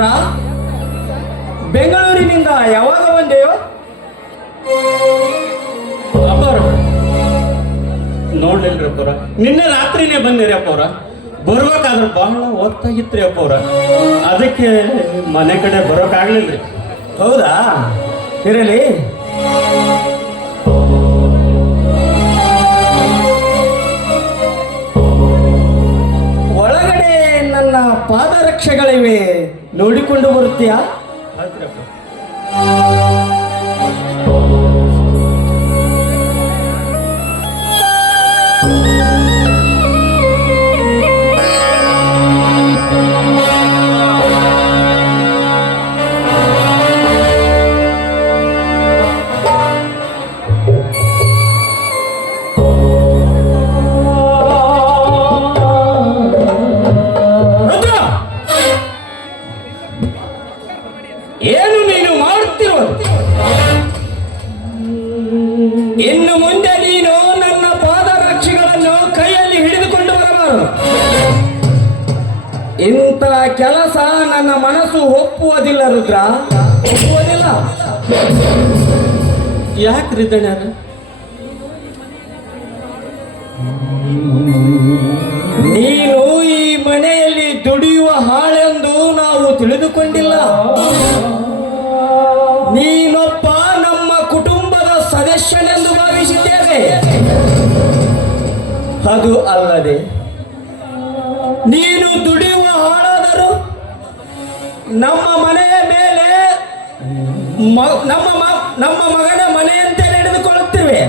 ರುದ್ರ, ಬೆಂಗಳೂರಿನಿಂದ ಯಾವಾಗ ಬಂದೆಯೋ? ಅಪ್ಪವ್ರ ನೋಡ್ಲಿಲ್ರಿ ಅಪ್ಪವ್ರ, ನಿನ್ನೆ ರಾತ್ರಿನೇ ಬಂದಿರಿ ಅಪ್ಪವ್ರ. ಬರ್ಬೇಕಾದ್ರೆ ಬಹಳ ಹೊತ್ತಾಗಿತ್ರಿ ಅಪ್ಪವ್ರ, ಅದಕ್ಕೆ ಮನೆ ಕಡೆ ಬರೋಕ್ಕಾಗ್ಲಿಲ್ರಿ. ಹೌದಾ, ಇರಲಿ. ಒಳಗಡೆ ನನ್ನ ಪಾದರಕ್ಷೆಗಳಿವೆ, ನೋಡಿಕೊಂಡು ಬರುತ್ತೀಯಾ? ಆಯ್ತ್ರಿ ಅಪ್ಪ. ಏನು ನೀನು ಮಾಡುತ್ತಿರುವುದು? ಇನ್ನು ಮುಂದೆ ನೀನು ನನ್ನ ಪಾದರಕ್ಷೆಗಳನ್ನು ಕೈಯಲ್ಲಿ ಹಿಡಿದುಕೊಂಡು ಬರಬಾರದು. ಇಂಥ ಕೆಲಸ ನನ್ನ ಮನಸ್ಸು ಒಪ್ಪುವುದಿಲ್ಲ ರುದ್ರ, ಒಪ್ಪುವುದಿಲ್ಲ. ಯಾಕ್ರಿ ದಣ್ಯಾರ? ನೀನು ಈ ಮನೆಯಲ್ಲಿ ದುಡಿಯುವ ಹಾಳೆಂದು ನಾವು ತಿಳಿದುಕೊಂಡಿಲ್ಲ. ನೀನೊಬ್ಬ ನಮ್ಮ ಕುಟುಂಬದ ಸದಸ್ಯನೆಂದು ಭಾವಿಸಿದ್ದೇವೆ. ಅದು ಅಲ್ಲದೆ ನೀನು ದುಡಿಯುವ ಹಾಳಾದರೂ ನಮ್ಮ ಮನೆಯ ಮೇಲೆ ನಮ್ಮ ಮಗನ ಮನೆಯಂತೆ ನಡೆದುಕೊಳ್ಳುತ್ತೇವೆ.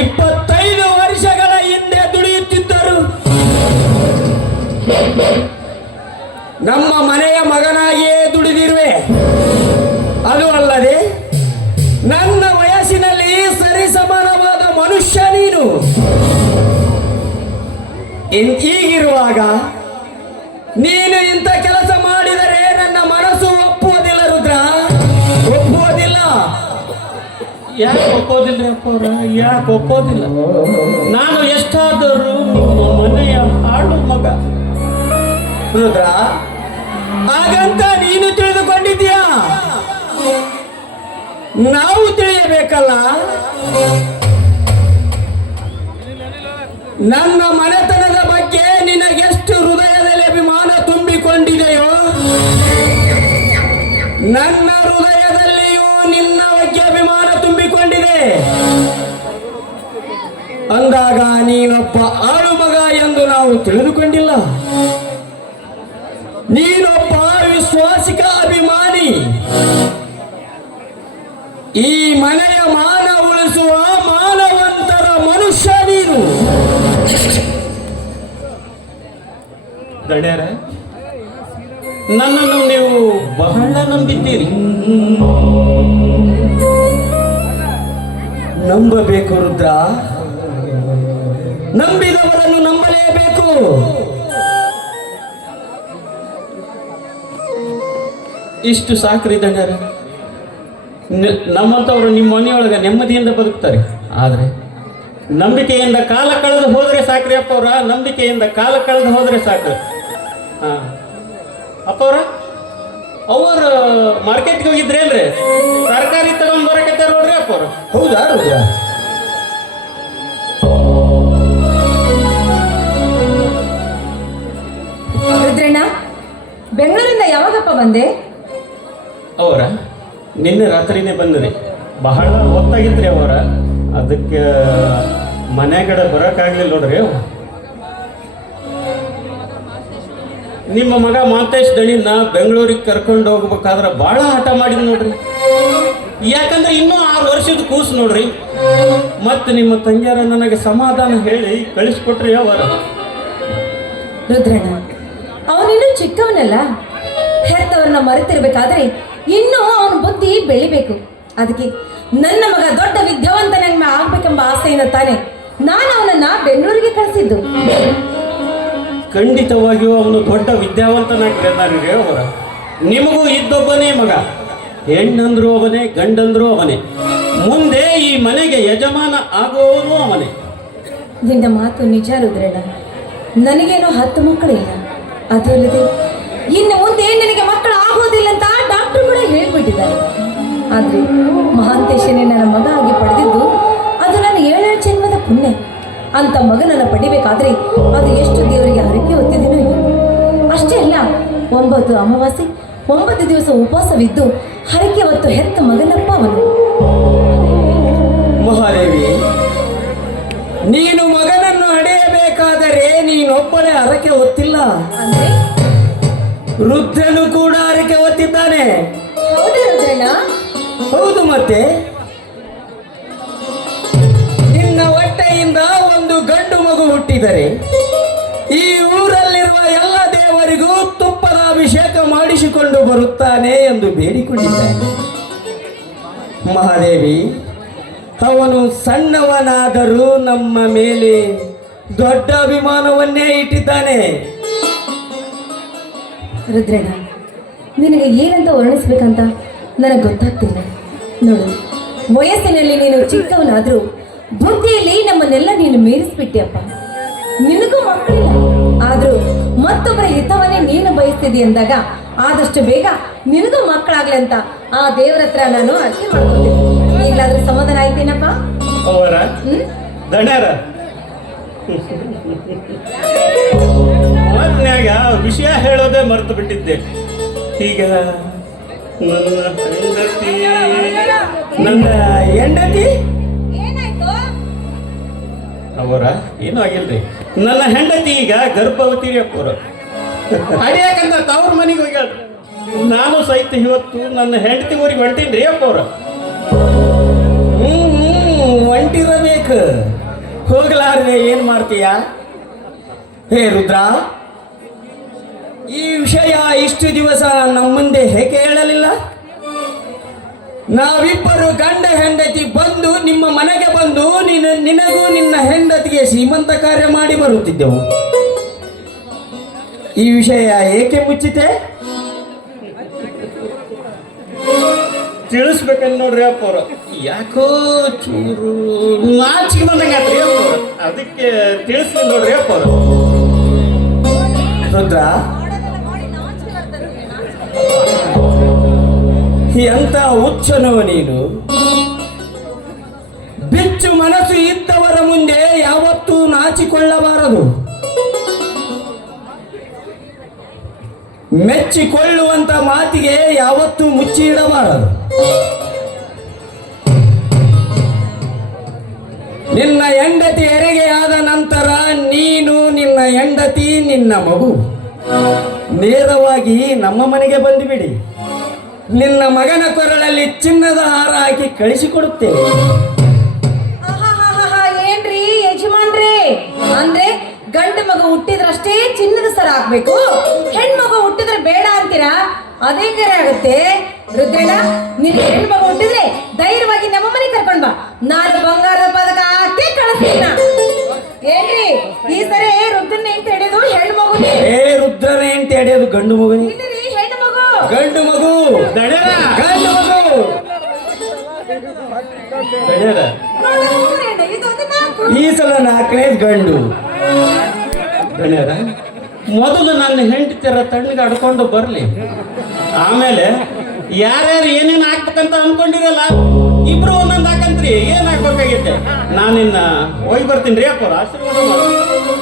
25 ವರ್ಷಗಳ ಹಿಂದೆ ದುಡಿಯುತ್ತಿದ್ದರು. ನಮ್ಮ ಮನೆಯ ಮಗನಾಗಿಯೇ ದುಡಿದಿರುವೆ. ಅದು ಅಲ್ಲದೆ ನನ್ನ ವಯಸ್ಸಿನಲ್ಲಿ ಸರಿಸಮಾನವಾದ ಮನುಷ್ಯ ನೀನು. ಹೀಗಿರುವಾಗ ನೀನು ಇಂಥ ಕೆಲಸ ಮಾಡಿದರೆ ನನ್ನ ಮನಸ್ಸು ಒಪ್ಪುವುದಿಲ್ಲ ರುದ್ರ, ಒಪ್ಪುವುದಿಲ್ಲ. ಯಾಕೆ ಒಪ್ಪೋದಿಲ್ರಿ ಅಪ್ಪವ್ರ? ಯಾಕೆ ಒಪ್ಪೋದಿಲ್ಲ? ನಾನು ಎಷ್ಟಾದರೂ ನಿಮ್ಮ ಮನೆಯ ಹಾಡು ಮಗ ರುದ್ರ. ಹಾಗಂತ ನೀನು ತಿಳಿದುಕೊಂಡಿದ್ದೀಯಾ? ನಾವು ತಿಳಿಯಬೇಕಲ್ಲ. ನನ್ನ ಮನೆತನದ ಬಗ್ಗೆ ನಿನಗೆಷ್ಟು ಹೃದಯದಲ್ಲಿ ಅಭಿಮಾನ ತುಂಬಿಕೊಂಡಿದೆಯೋ, ನನ್ನ ಹೃದಯದಲ್ಲಿಯೂ ನಿನ್ನ ಬಗ್ಗೆ ಅಭಿಮಾನ ತುಂಬಿಕೊಂಡಿದೆ. ಅಂದಾಗ ನೀನೊಬ್ಬ ಆಳು ಮಗ ಎಂದು ನಾವು ತಿಳಿದುಕೊಂಡಿಲ್ಲ. ನೀನೊಬ್ಬ ವಿಶ್ವಾಸಿಕ ಅಭಿಮಾನಿ. ಈ ಮನೆಯ ಮಾನ ಉಳಿಸುವ ಮಾನವಂತರ ಮನುಷ್ಯ ನೀನು. ದಣ್ಯಾರ, ನನ್ನನ್ನು ನೀವು ಬಹಳ ನಂಬಿದ್ದೀರಿ. ನಂಬಬೇಕು ರುದ್ರ, ನಂಬಿದವರನ್ನು ನಂಬಲೇಬೇಕು. ಇಷ್ಟು ಸಾಕ್ರಿ ದಣ್ಯಾರ. ನಮ್ಮಂಥವ್ರು ನಿಮ್ಮ ಮನೆಯೊಳಗೆ ನೆಮ್ಮದಿಯಿಂದ ಬದುಕ್ತಾರೆ. ಆದರೆ ನಂಬಿಕೆಯಿಂದ ಕಾಲ ಕಳೆದು ಹೋದರೆ ಸಾಕ್ರಿ ಅಪ್ಪವ್ರ, ನಂಬಿಕೆಯಿಂದ ಕಾಲ ಕಳೆದು ಹೋದರೆ ಸಾಕು. ಹಾಂ ಅಪ್ಪವ್ರ, ಅವರು ಮಾರ್ಕೆಟ್ಗೆ ಹೋಗಿದ್ರೇನ್ರಿ? ತರಕಾರಿ ತಗೊಂಡ್ಬರಕತ್ತಾರ ನೋಡ್ರಿ ಅಪ್ಪವ್ರು. ಹೌದಾ ರುದ್ರ? ರುದ್ರಣ್ಣ, ಬೆಂಗಳೂರಿಂದ ಯಾವಾಗಪ್ಪ ಬಂದೆ? ಅವರ ನಿನ್ನೆ ರಾತ್ರಿನೇ ಬಂದ್ರಿ. ಬಹಳ ಹೊತ್ತಾಗಿದ್ರಿ ಅವರ, ಅದಕ್ಕೆ ಮನೆಗಡೆ ಬರೋಕ್ಕಾಗ್ಲಿಲ್ಲ ನೋಡ್ರಿ. ನಿಮ್ಮ ಮಗ ಮಾಂತೇಶ್ ದಣಿನ ಬೆಂಗಳೂರಿಗೆ ಕರ್ಕೊಂಡು ಹೋಗ್ಬೇಕಾದ್ರೆ ಭಾಳ ಹಠ ಮಾಡಿದ್ ನೋಡ್ರಿ. ಯಾಕಂದ್ರೆ ಇನ್ನೂ 6 ವರ್ಷದ ಕೂಸು ನೋಡ್ರಿ. ಮತ್ತೆ ನಿಮ್ಮ ತಂಗಿಯರ ನನಗೆ ಸಮಾಧಾನ ಹೇಳಿ ಕಳಿಸ್ಕೊಟ್ರಿ ಅವರ. ರುದ್ರಣ್ಣ, ಅವನಿನ್ನೂ ಚಿಕ್ಕವನಲ್ಲ. ಹೆತ್ತವರನ್ನ ಮರೆತಿರ್ಬೇಕಾದ್ರೆ ಇನ್ನೂ ಅವನ ಬುದ್ಧಿ ಬೆಳಿಬೇಕು. ಅದಕ್ಕೆ ನನ್ನ ಮಗ ದೊಡ್ಡ ವಿದ್ಯಾವಂತನಾಗಿ ಆಗ್ಬೇಕೆಂಬ ಆಸೆಯಿಂದ ತಾನೆ ನಾನು ಅವನನ್ನ ಬೆಂಗಳೂರಿಗೆ ಕಳಿಸಿದ್ದು. ಖಂಡಿತವಾಗಿಯೂ ಅವನು ದೊಡ್ಡ ವಿದ್ಯಾವಂತನಾಗಿದ್ದಾನೆ ಅವರ. ನಿಮಗೂ ಇದ್ದೊಬ್ಬನೇ ಮಗ, ಹೆಣ್ಣಂದ್ರು ಅವನೇ, ಗಂಡಂದ್ರು ಅವನೇ. ಮುಂದೆ ಈ ಮನೆಗೆ ಯಜಮಾನ ಆಗುವವನು ಅವನೇ. ನಿನ್ನ ಮಾತು ನಿಜ ರುದ್ರಣ್ಣ. ನನಗೇನೋ 10 ಮಕ್ಕಳಿಲ್ಲ. ಅದು ಅಲ್ಲದೆ ಇನ್ನು ಮುಂದೆ ನಿನಗೆ ಮಕ್ಕಳು ಆಗೋದಿಲ್ಲ ಅಂತ ಡಾಕ್ಟರ್ ಕೂಡ ಹೇಳ್ಬಿಟ್ಟಿದ್ದಾರೆ. ಆದ್ರೆ ಮಹಾಂತೇಶನೇ ನನ್ನ ಮಗ ಆಗಿ ಪಡೆದಿದ್ದು ಅದು ನನ್ನ 7 ಜನ್ಮದ ಪುಣ್ಯ. ಅಂತ ಮಗನನ್ನು ಪಡಿಬೇಕಾದ್ರೆ ಅದು ಎಷ್ಟು ದೇವರಿಗೆ ಹರಕೆ ಹೊತ್ತಿದ್ದೀನೋ ಏನು. ಅಷ್ಟೇ ಅಲ್ಲ, 9 ಅಮಾವಾಸ್ಯೆ 9 ದಿವಸ ಉಪವಾಸವಿದ್ದು ಹರಕೆ ಹೊತ್ತು ಹೆತ್ತ ಮಗನಪ್ಪ ಅವನು. ಮಹಾದೇವಿ, ನೀನು ಮಗನನ್ನು ಹಡೆಯಬೇಕಾದರೆ ನೀನೊಬ್ಬಳೇ ಹರಕೆ ಹೊತ್ತಿಲ್ಲ, ಅಂದ್ರೆ ರುದ್ರನು ಕೂಡ ಹರಕೆ ಹೊತ್ತಿದ್ದಾನೆ. ಹೌದೇ ರುದ್ರಣ್ಣ? ಹೌದು, ಮತ್ತೆ ನಿನ್ನ ಹೊಟ್ಟೆಯಿಂದ ಒಂದು ಗಂಡು ಮಗು ಹುಟ್ಟಿದರೆ ಈ ಊರಲ್ಲಿರುವ ಎಲ್ಲ ದೇವರಿಗೂ ತುಪ್ಪದ ಅಭಿಷೇಕ ಮಾಡಿಸಿಕೊಂಡು ಬರುತ್ತಾನೆ ಎಂದು ಬೇಡಿಕೊಂಡಿದ್ದಾನೆ. ಮಹಾದೇವಿ, ಅವನು ಸಣ್ಣವನಾದರೂ ನಮ್ಮ ಮೇಲೆ ದೊಡ್ಡ ಅಭಿಮಾನವನ್ನೇ ಇಟ್ಟಿದ್ದಾನೆ. ರುದ್ರಣ್ಣ, ನಿನಗೆ ಏನಂತ ವರ್ಣಿಸ್ಬೇಕಂತ ನನಗೆ ಗೊತ್ತಾಗ್ತಿಲ್ಲ. ನೋಡು, ವಯಸ್ಸಿನಲ್ಲಿ ನೀನು ಚಿಕ್ಕವನಾದರೂ ಬುದ್ಧಿಯಲ್ಲಿ ನಮ್ಮನ್ನೆಲ್ಲ ನೀನು ಮೀರಿಸ್ಬಿಟ್ಟಿಯಪ್ಪ. ನಿನಗೂ ಮಕ್ಕಳಿಲ್ಲ, ಆದರೂ ಮತ್ತೊಬ್ಬರ ಹಿತವನ್ನೇ ನೀನು ಬಯಸ್ತಿದ್ದಿ ಅಂದಾಗ ಆದಷ್ಟು ಬೇಗ ನಿನಗೂ ಮಕ್ಕಳಾಗ್ಲಿ ಅಂತ ಆ ದೇವರ ಹತ್ರ ನಾನು ಅರ್ಕೆ ಮಾಡ್ಕೊತೀನಿ. ಈಗಲಾದ್ರೂ ಸಮಾಧಾನ ಆಯ್ತೇನಪ್ಪ? ಅವರ ದಣ್ಯರ ಮನ್ಯಾಗ ವಿಷಯ ಹೇಳೋದೇ ಮರೆತು ಬಿಟ್ಟಿದ್ದೆ. ಈಗ ನನ್ನ ಹೆಂಡತಿ ಏನಾಯ್ತು? ಅವರ ಏನೂ ಆಗಿಲ್ರಿ. ನನ್ನ ಹೆಂಡತಿ ಈಗ ಗರ್ಭವತಿ ರೀ ಅಪ್ಪವ್ರ. ಅಡಿಯಾಕಂತ ತವ್ರ ಮನೆಗೆ ಹೋಗ್ಯಾಳ. ನಾನು ಸಹಿತ ಇವತ್ತು ನನ್ನ ಹೆಂಡತಿ ಊರಿಗೆ ಹೊಂಟೀನಿ ರೀ ಅಪ್ಪವ್ರ. ಹೊಂಟಿರಬೇಕು, ಹೋಗ್ಲಾರ್ದೆ ಏನ್ ಮಾಡ್ತೀಯ? ಹೇ ರುದ್ರ, ಈ ವಿಷಯ ಇಷ್ಟು ದಿವಸ ನಮ್ಮ ಮುಂದೆ ಹೇಗೆ ಹೇಳಲಿಲ್ಲ? ನಾವಿಬ್ಬರು ಗಂಡ ಹೆಂಡತಿ ಬಂದು ನಿಮ್ಮ ಮನೆಗೆ ಬಂದು ನಿನಗೂ ನಿನ್ನ ಹೆಂಡತಿಗೆ ಶ್ರೀಮಂತ ಕಾರ್ಯ ಮಾಡಿ ಬರುತ್ತಿದ್ದೆವು. ಈ ವಿಷಯ ಏಕೆ ಮುಚ್ಚಿತೆ? ತಿಳಿಸ್ಬೇಕಂತ ನೋಡ್ರಿ ಅಪ್ಪವ್ರ. ಯಾಕೋ ಚೂರು ನಾಚಿಕೆ ಬಂದಂಗೆ ಆತ್ರಿ ಅಪ್ಪವ್ರ, ಅದಕ್ಕೆ ತಿಳಿಸ್ಲಿ ನೋಡ್ರಿ ಅಪ್ಪವ್ರ. ರುದ್ರ, ಎಂತ ಹುಚ್ಚನವ ನೀನು. ಬಿಚ್ಚು ಮನಸ್ಸು ಇದ್ದವರ ಮುಂದೆ ಯಾವತ್ತೂ ನಾಚಿಕೊಳ್ಳಬಾರದು. ಮೆಚ್ಚಿಕೊಳ್ಳುವಂತ ಮಾತಿಗೆ ಯಾವತ್ತೂ ಮುಚ್ಚಿ ಇಡಬಾರದು. ನಿನ್ನ ಹೆಂಡತಿ ಹೆರಿಗೆಯಾದ ನಂತರ ನೀನು, ನಿನ್ನ ಹೆಂಡತಿ, ನಿನ್ನ ಮಗು ನೇರವಾಗಿ ನಮ್ಮ ಮನೆಗೆ ಬಂದುಬಿಡಿ. ನಿನ್ನ ಮಗನ ಕೊರಳಲ್ಲಿ ಚಿನ್ನದ ಹಾರ ಹಾಕಿ ಕಳಿಸಿಕೊಡುತ್ತೇವೆ. ಏನ್ರಿ ಯಜಮಾನ್ರಿ, ಅಂದ್ರೆ ಗಂಡು ಮಗು ಹುಟ್ಟಿದ್ರಷ್ಟೇ ಚಿನ್ನದ ಸರ ಹಾಕ್ಬೇಕು, ಹೆಣ್ಮಗು ಹುಟ್ಟಿದ್ರೆ ಬೇಡ ಅಂತೀರಾ? ಅದೇ ಕರೆ ಆಗುತ್ತೆ. ರುದ್ರಣ್ಣ, ನಿನ್ ಹೆಣ್ಣು ಮಗು ಹುಟ್ಟಿದ್ರೆ ಧೈರ್ಯವಾಗಿ ನಮ್ಮ ಮನೆಗೆ ಕರ್ಕೊಂಡ್ ಬಾ, ನಾನು ಬಂಗಾರದ ಪದಕ ಹಾಕಿ ಕಳಿಸ್ತೀನ. ಏನ್ರಿ, ಈ ಸರಿ ರುದ್ರನ ಹೆಂಡತಿ ಹಿಡಿಯೋದು ಹೆಣ್ಣು ಮಗು. ರುದ್ರನ ಹೆಂಡತಿ ಹಿಡಿಯೋದು ಗಂಡು ಮಗು. ಹೆಣ್ಣು ಮಗು, ಗಂಡು ಮಗು, ಗಂಡು ಮಗು. ಈ ಸಲ 4ನೇದು ಗಂಡು. ಗಣ್ಯರ, ಮೊದಲು ನನ್ನ ಹೆಂಡತಿಯರ ತಣ್ಣಗೆ ಅಡ್ಕೊಂಡು ಬರಲಿ, ಆಮೇಲೆ ಯಾರ್ಯಾರು ಏನೇನು ಹಾಕ್ಬೇಕಂತ ಅನ್ಕೊಂಡಿರಲ್ಲ ಇಬ್ರು ಒಂದೊಂದು ಹಾಕಂತ್ರಿ. ಏನ್ ಹಾಕ್ಬೇಕಾಗೈತೆ? ನಾನಿನ್ನ ಹೋಗಿ ಬರ್ತೀನಿ ರೀ ಅಪ್ಪವ್ರ, ಆಶೀರ್ವಾದ ಮಾಡಿ.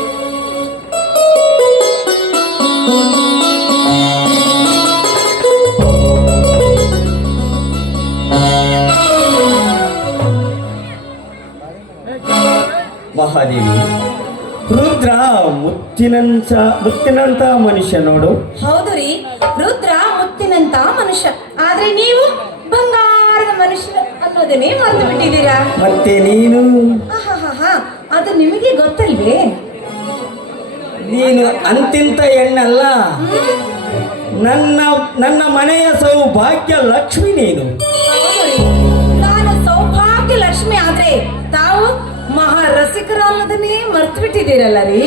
ಮಹಾದೇವಿ, ರುದ್ರ ಮುತ್ತಿನಂತ ಮನುಷ್ಯ ನೋಡು. ಹೌದು ರೀ, ರುದ್ರ ಮುತ್ತಿನಂತ ಮನುಷ್ಯ, ಆದ್ರೆ ನೀವು ಬಂಗಾರದ ಮನುಷ್ಯ ಅನ್ನೋದನ್ನೇ ಮರೆತು ಬಿಟ್ಟಿದ್ದೀರಾ. ಮತ್ತೆ ನೀನು? ಅದು ನಿಮಗೆ ಗೊತ್ತಲ್ವೇ? ನೀನು ಅಂತಿಂತ ಹೆಣ್ಣಲ್ಲ, ನನ್ನ ಮನೆಯ ಸೌಭಾಗ್ಯ ಲಕ್ಷ್ಮಿ ನೀನು. ಹೌದು ರೀ, ನಾನು ಸೌಭಾಗ್ಯ ಲಕ್ಷ್ಮಿ, ಆದ್ರೆ ತಾವು ಮಹಾ ರಸಿಕರು ಅನ್ನೋದನ್ನೇ ಮರ್ತು ಬಿಟ್ಟಿದ್ದೀರಲ್ಲ ರೀ.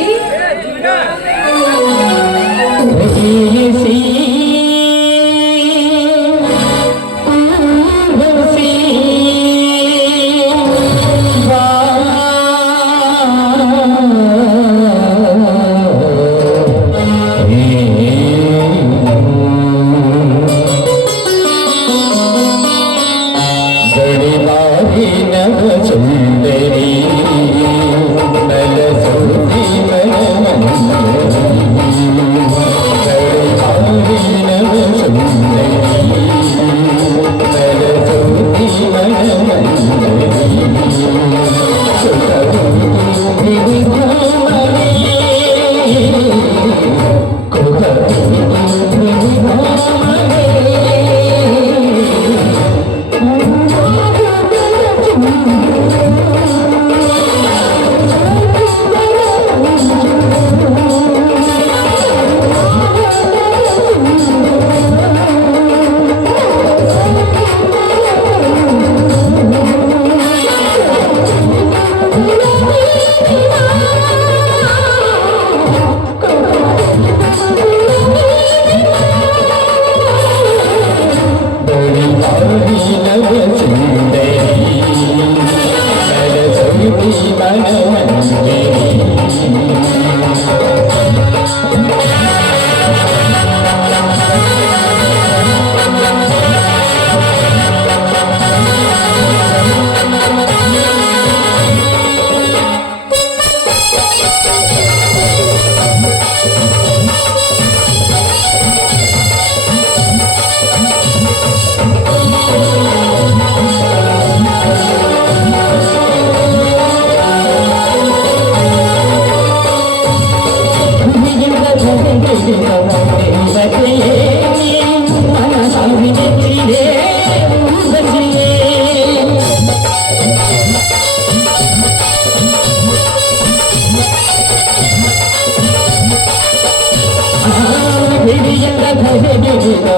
ಹಿರಿಯರ ಧರೆಗಿರಿದ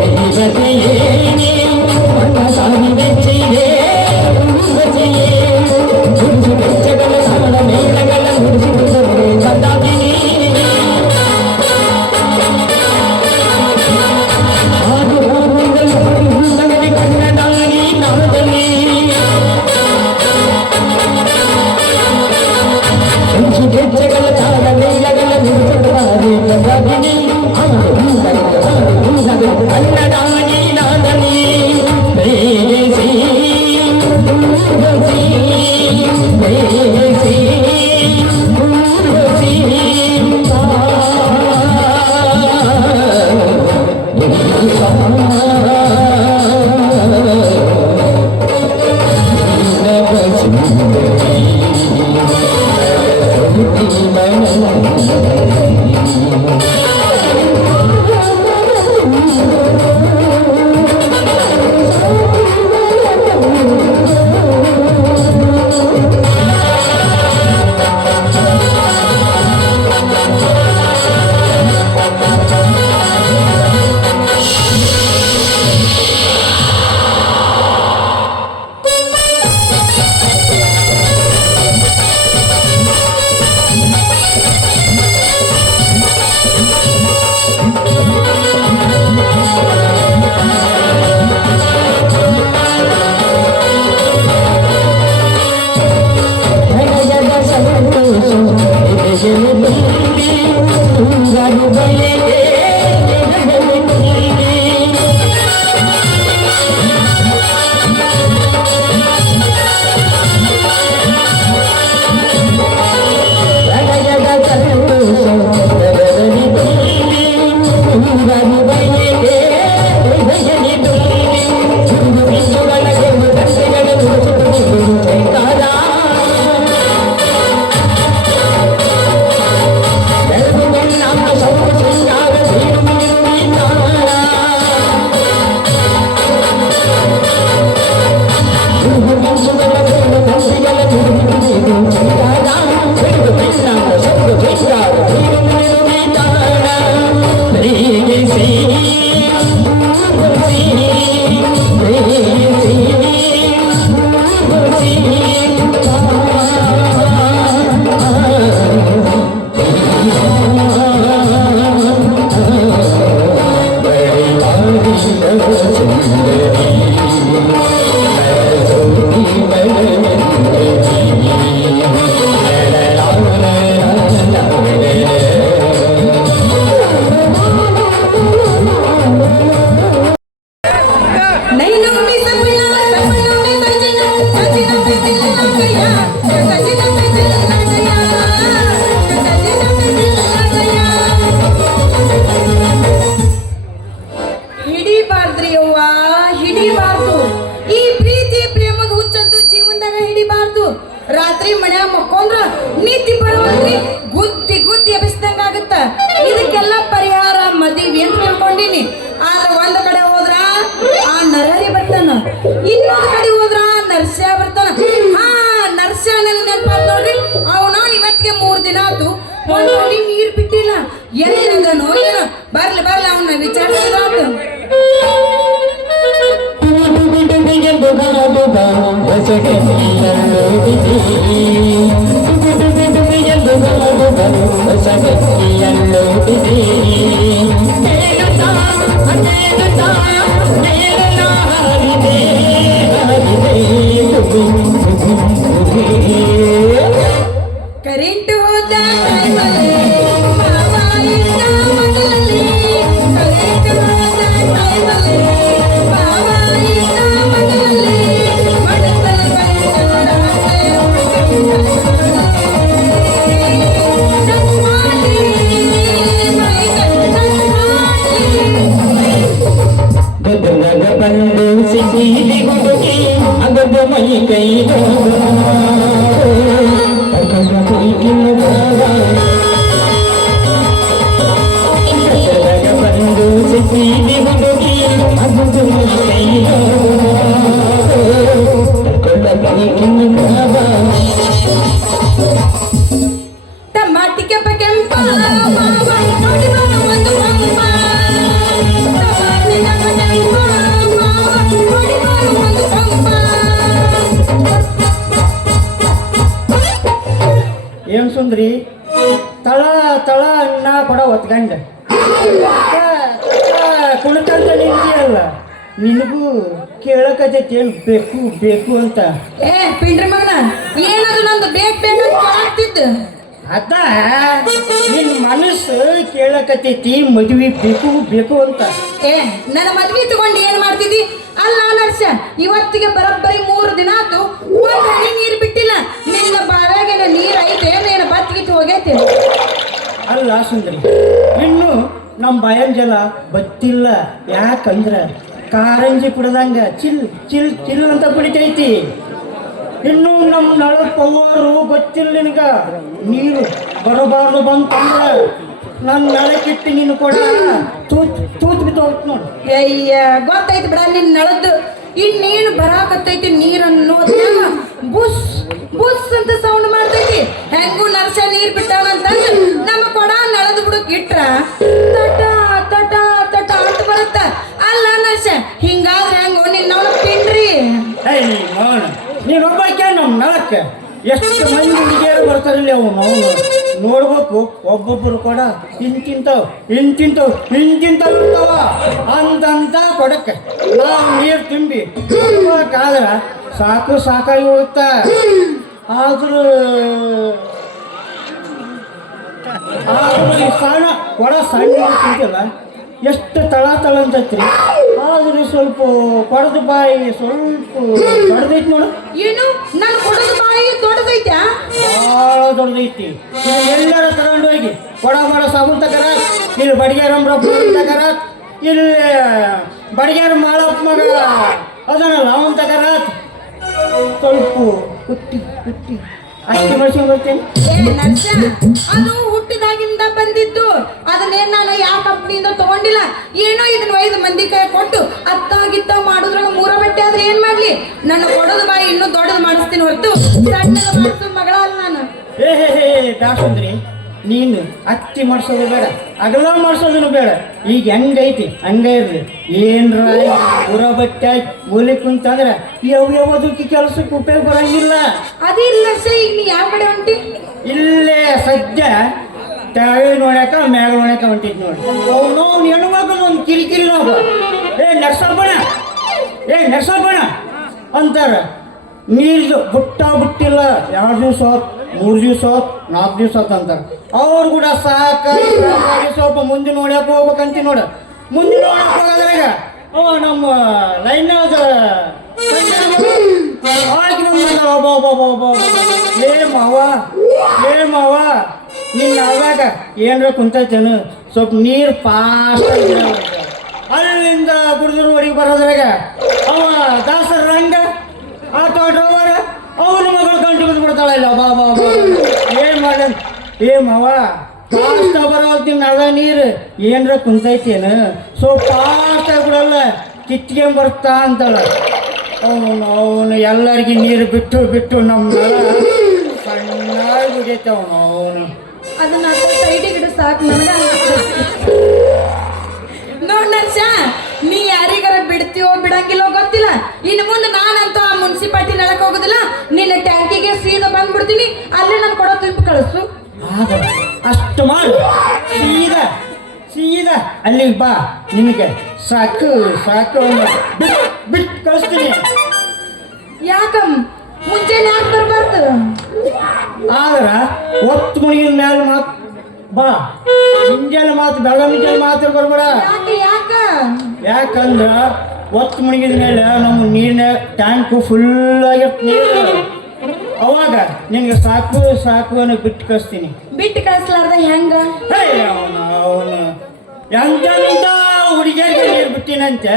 ದೈವತೆಯೇ ಮನ ಸಾರಿ ಬೆಚ್ಚಿಯೇ ಬಚಿಯೇ ಗುರುಸು ಬೆಚ್ಚಗಳ ತಾಳ ಮೇಳಗಳ ನುಡಿಸಿರುತ್ತವೆ ಸದಾಗಿನಿ ಆದು ಹೂವುಗಳು ಕನ್ನಡಾಗಿ ನಾದಲಿ ಗುರುಸು ಬೆಚ್ಚಗಳ ತಾಳ ಮೇಳಗಳ ನುಡಿಸಿರುತ್ತವೆ ಸದಾಗಿನಿ ಕನ್ನಡಾಗಿ ನಾದಲಿ ಪ್ರೇಯಸಿ ಊರ್ವಶಿ ಪ್ರೇಯಸಿ ಊರ್ವಶಿ ಹಿಡಿಬಾರ್ದ್ರಿ ಅವ್ವ, ಹಿಡಿಬಾರ್ದು. ಈ ಪ್ರೀತಿ ಪ್ರೇಮದ ಹುಚ್ಚಂತೂ ಜೀವನದಾಗ ಹಿಡಿಬಾರ್ದು. ರಾತ್ರಿ ಮನ್ಯಾಗ ಮಕ್ಕೊಂಡ್ರ ನೀತಿ ಬರುವಲ್ರಿ, ಗುದ್ದಿ ಗುದ್ದಿ ಎಬ್ಬಿಸ್ದಂಗ ಆಗತ್ತ. ಇದಕ್ಕೆಲ್ಲ ಪರಿಹಾರ ಮದುವೆ ಅಂತ ತಿಳ್ಕೊಂಡಿನಿ. ಆದ್ರೆ ಒಂದ್ ಕಡೆ ಹೋದ್ರ ಆ ನರಹರಿ ಬರ್ತಾನ, ಇನ್ನೊಂದ್ ಕಡೆ ಹೋದ್ರ ನರ್ಸ್ಯ ಬರ್ತಾನ. ಹಾ, ನರ್ಸ್ಯ ನನಗೆ ನೆನಪಾತ್ ನೋಡ್ರಿ. ಅವನ ಇವತ್ತಿಗೆ 3 ದಿನ ಆತು, ಒಂದ್ ನೋಡಿ ನೀರ್ ಬಿಟ್ಟಿಲ್ಲ. ಏನೋ ಏನೋ ಬರ್ಲಿ ಬರ್ಲಿ ಅವನ್ನ ವಿಚಾರಿಸಿದಾತು. ಕರೆಂಟ್ ಹೋದ ಟೈಮಲ್ಲಿ ಮಾವ ಇದ್ದ ಮನೆಯಲ್ಲಿ, ಕರೆಂಟ್ ಹೋದ ಟೈಮಲ್ಲಿ ಮಾವ ಇದ್ದ ಮನೆಯಲ್ಲಿ, ಮಡತಲ್ಲಿ ಬಂದು ಸಿಹಿಲಿ ಹುಡುಗಿ ಅಗದ ಮೈ ಕೈ ಬಂದು ಸಿಹಿಲಿ ಹುಡುಗಿ ಅಗದ ಮೈ ಕೈ ಟಮಾಟಿಕೆ ಕೆಂಪ ಮಾವ ನೋಡಿ ಒಂದು ಏನ್ ಸುಂದ್ರಿ ತಳ ತಳ ಅನ್ನ ಕೊಡ ಹೊತ್ಕಂಡ ಕುಳ್ಕಂತ ನಿಂತಿಯಲ್ಲ ನಿನಗೂ ಕೇಳಕತೈತಿ ಏನು ಬೇಕು ಬೇಕು ಅಂತ. ಏ ಪಿಂಡ್ರಿ ಮಗನ ಏನದು ನಂದು ಬೇಕಂತ ಆಗ್ತಿದ್ದು. ಅದ ನಿನ್ನ ಮನಸ್ಸು ಕೇಳಕತೈತಿ ಮದುವೆ ಬೇಕು ಬೇಕು ಅಂತ. ಏ ನನ್ನ ಮದ್ವೆ ತಗೊಂಡು ಏನ್ ಮಾಡ್ತಿದ್ದಿ? ಅಲ್ಲ ನರ್ಸ, ಇವತ್ತಿಗೆ ಬರೋಬ್ಬರಿ 3 ದಿನ ಆತು, ಒಂದ್ ಹನಿ ನೀರು ಬಿಟ್ಟಿಲ್ಲ. ನಿನ್ನ ಬಾವ್ಯಾಗೇನ ನೀರ್ ಐತೆ ಏನ ಬತ್ತಿಗಿಟ್ಟು ಹೋಗೈತೆ? ಅಲ್ಲ ಸುಂದರಿ, ಇನ್ನು ನಮ್ಮ ಬಾಯನ್ ಜಲ ಬತ್ತಿಲ್ಲ. ಯಾಕಂದ್ರ ಕಾರಂಜಿ ಕುಡ್ದಂಗ ಚಿಲ್ ಚಿಲ್ ಚಿಲ್ ಅಂತ ಕುಡಿತೈತಿ. ಇನ್ನು ನಮ್ಮ ನಳ ಪವರು ಗೊತ್ತಿಲ್ಲ ನಿನಗ. ನೀರು ಬರಬಾರ್ದು ಬಂತಂದ್ರ ನನ್ನ ನಳಕ್ಕಿಟ್ಟು ನೀನು ಕೊಡ ತೂತ್ ತೂತ್ ಬಿದ್ದು ಹೋಗ್ತು ನೋಡು. ಅಯ್ಯ ಗೊತ್ತೈತಿ ಬಿಡ ನಿನ್ ನಳದ್ದು. ಇನ್ನೇನು ಬರಾಕತ್ತೈತಿ ನೀರನ್ನು ಬುಸ್ ಬುಸ್ ಅಂತ ಸೌಂಡ್ ಮಾಡ್ತೈತಿ. ಹೆಂಗೂ ನರ್ಸ ನೀರ್ ಬಿಟ್ಟವನಂತಂದು ನಮ್ಮ ಕೊಡ ನಳದ್ ಬಿಡಕ್ ಇಟ್ರ ತಟ ತಟ ತಟ ಅಂತ ಬರುತ್ತ. ಅಲ್ಲ ನರ್ಸ, ಹಿಂಗಾದ್ರೆ ಹೆಂಗೋ ನಿನ್ನ ಪಿಂಡ್ರಿ. ನೀನೊಬ್ಬಕ್ಕೆ ನಮ್ಮ ನಳಕ್ಕೆ ಎಷ್ಟು ಮಂದಿ ಹುಡುಗಿಯರು ಬರ್ತಾರಿಲ್ಲ. ಅವನು ನೋಡ್ಬೇಕು, ಒಬ್ಬೊಬ್ಬರು ಕೂಡ ಇಂತಿಂತವ್ ಇಂತಿಂತವ್ ಇಂತಿಂತವ್ ಇರ್ತಾವ ಅಂತಂತ ಕೊಡಕ್ಕೆ ನಾವು ನೀರು ತುಂಬಿ ಆದ್ರ ಸಾಕು ಸಾಕಾಗಿ ಹೋಗುತ್ತ. ಆದ್ರೂ ಸಣ್ಣ ಕೊಡ ಸಣ್ಣ ತಿಂತಿಲ್ಲ, ಎಷ್ಟು ತಳ ತಳ ಅಂತೈತ್ರಿ. ಆದ್ರೆ ಸ್ವಲ್ಪ ಕೊಡದ ಬಾಯಿ ಸ್ವಲ್ಪ ದೊಡ್ಡದೈತಿ ನೋಡು. ಏನು ನನ್ನ ಕೊಡದ ಬಾಯಿ ದೊಡ್ಡದೈತ್ಯಾ? ಭಾಳ ದೊಡ್ಡದೈತಿ. ಎಲ್ಲರ ತಗೊಂಡು ಹೋಗಿ ಕೊಡ ಮಾಡೋ ಸಾಬೂನ್ ತಗರ, ಇಲ್ಲಿ ಬಡಿಗೆರ ತಗರ, ಇಲ್ಲಿ ಬಡಿಗೆರ ಮಾಳಪ್ಪ ಮಗ ಅದನ್ನಲ್ಲ ಅವನ್ ತಗರ. ಸ್ವಲ್ಪ ಹುಟ್ಟಿ ಹುಟ್ಟಿ ಅಕ್ಕಿ ಮಾಡ್ಸ್ಕೊಂಡ್ ಬರ್ತೇನೆ. ಏ ನರ್ಸ, ಅದು ಹುಟ್ಟಿದಾಗಿಂದ ಬಂದಿದ್ದು. ಅದನ್ನೇನ್ ನಾನು ಯಾವ ಕಂಪ್ನಿಯಿಂದ ತಗೊಂಡಿಲ್ಲ. ಏನೋ ಇದನ್ನ 5 ಮಂದಿ ಕೈ ಕೊಟ್ಟು ಅತ್ತಾಗಿತ್ತ ಮಾಡುದ್ರಾಗ 3 ಬಟ್ಟೆ ಆದ್ರೆ ಏನ್ ಮಾಡ್ಲಿ? ನನ್ನ ಕೊಡೋದು ಬಾಯಿ ಇನ್ನೂ ದೊಡ್ಡದು ಮಾಡಿಸ್ತೀನಿ ಹೊರತು ಸಣ್ಣದ ಮಾಡಿಸೋ ಮಗಳ ಅಲ್ಲ ನಾನು. ಹೇ ದಾಸಂದ್ರಿ, ನೀನು ಅತ್ತಿ ಮಾಡ್ಸೋದು ಬೇಡ, ಅಗಲ ಮಾಡ್ಸೋದನ್ನು ಬೇಡ. ಈಗ ಹೆಂಗೈತಿ ಹಂಗೆ ಇರ್ಲಿ. ಏನ್ರ ಊರ ಬಟ್ಟೆ ಮೂಲಿ ಕುಂತಂದ್ರೆ ಯಾವ್ದಕ್ಕೆ ಕೆಲಸಕ್ಕೆ ಉಪಯೋಗ ಬರಂಗಿಲ್ಲ. ಅದೇ ಇಲ್ಲ ಸರ್. ಈಗ ನೀ ಯಾವ ಕಡೆ ಹೊಂಟಿ? ಇಲ್ಲೇ ಸದ್ಯ ತೆಳಗೆ ನೋಡ್ಯಾಕ ಮ್ಯಾಗ ನೋಡ್ಯಾಕ ಹೊಂಟಿದ್ ನೋಡಿ. ಅವನು ಹೆಣ್ಮಗಳು ಒಂದು ಕಿರಿಕಿರಿ ನಾವು ನರ್ಸಪ್ಪಣ ಅಂತಾರ. ನೀರ್ದು ಬಿಟ್ಟಿಲ್ಲ 2 ದಿವಸ 3 ದಿವಸ 4 ದಿವಸ ಅಂತಾರೆ. ಅವ್ರು ಕೂಡ ಸಾಕಾಗಿ ಸ್ವಲ್ಪ ಮುಂದೆ ನೋಡ್ಯಾಕ ಹೋಗ್ಬೇಕಂತ ನೋಡ. ಮುಂದೆ ನೋಡಕ್ ಹೋಗೋದ್ರಾಗ ನಮ್ಮ ಲೈನ್ ಏ ಮಾವ ನಿನ್ನ ಆವಾಗ ಏನ್ರ ಕುಂತೈತೇನು ಸ್ವಲ್ಪ ನೀರು ಫಾಸ್ಟ್ ಅಲ್ಲಿಂದ ಗುರುದೂರ್ವರೆಗೆ ಬರೋದ್ರಾಗ ಅವ ದಾಸರ ರಂಗ ಆಟೋ ಡ್ರೈವರ್ ಅವನ ಮಗಳು ಗಂಟು ಬಿದ್ದು ಬಿಡ್ತಾಳ. ಇಲ್ಲ ಬಾ ಬಾ ಬಾ ಏನ್ ಮಾಡ ಏ ಮಾವ ಫಾಸ್ಟ್ ಬರೋದಿನ ಅದ ನೀರು ಏನ್ರ ಕುಂತೈತೇನು ಸ್ವಲ್ಪ ಫಾಸ್ಟ್ ಬಿಡಲ್ಲ ಕಿತ್ಕೊಂಡ್ ಬರ್ತಾ ಅಂತಾಳ. ಅವನು ಎಲ್ಲರಿಗೂ ನೀರು ಬಿಟ್ಟು ಬಿಟ್ಟು ನಮ್ಮ ಸಣ್ಣಾಗಿ ಬಿಡೈತೆ ಅವನು. ಅದನ್ನ ಸೈಡಿಗೆ ಸಾಕು ನನಗ. ನೋಡ್ ನರ್ಸ, ನೀ ಯಾರಿಗಾರ ಬಿಡ್ತೀವೋ ಬಿಡಂಗಿಲ್ಲೋ ಗೊತ್ತಿಲ್ಲ. ಇನ್ನು ಮುಂದೆ ನಾನಂತೂ ಆ ಮುನ್ಸಿಪಾಲ್ಟಿ ನಳಕ್ ಹೋಗುದಿಲ್ಲ. ನಿನ್ನ ಟ್ಯಾಂಕಿಗೆ ಸೀದಾ ಬಂದ್ಬಿಡ್ತೀನಿ. ಅಲ್ಲೇ ನಾನು ಕೊಡೋ ತುಂಬಿ ಕಳಿಸು. ಅಷ್ಟು ಮಾಡು. ಸೀದಾ ಸೀದಾ ಅಲ್ಲಿಗೆ ಬಾ. ನಿನಗೆ ಸಾಕು ಸಾಕು ಬಿಟ್ಟು ಕಳಿಸ್ತೀನಿ. ಯಾಕ ಮುಂಚೆನೆ ಯಾಕೆ ಬರ್ಬಾರ್ದು? ಆದ್ರ ಒತ್ತು ಮುಗಿದ ಮೇಲೆ ಮಾತು ಬಾ. ಮುಂಜಾನೆ ಮಾತು ಬೆಳಗ್ಗೆ ಮಾತು ಬರ್ಬೇಡ. ಯಾಕ? ಯಾಕಂದ್ರ ಒತ್ತು ಮುಳುಗಿದ ಮೇಲೆ ನಮ್ಮ ನೀರಿನ ಟ್ಯಾಂಕು ಫುಲ್ ಆಗಿರ್ತ ನೀರು. ಅವಾಗ ನಿನ್ಗೆ ಸಾಕು ಸಾಕು ಅನ್ನೋ ಬಿಟ್ಟು ಕಳಿಸ್ತೀನಿ. ಬಿಟ್ಟು ಕಳಿಸ್ಲಾರ್ದ ಹೆಂಗ? ಅವನು ಎಂತ ಹುಡುಗಿಯರಿಗೆ ನೀರು ಬಿಟ್ಟಿನಂತೆ.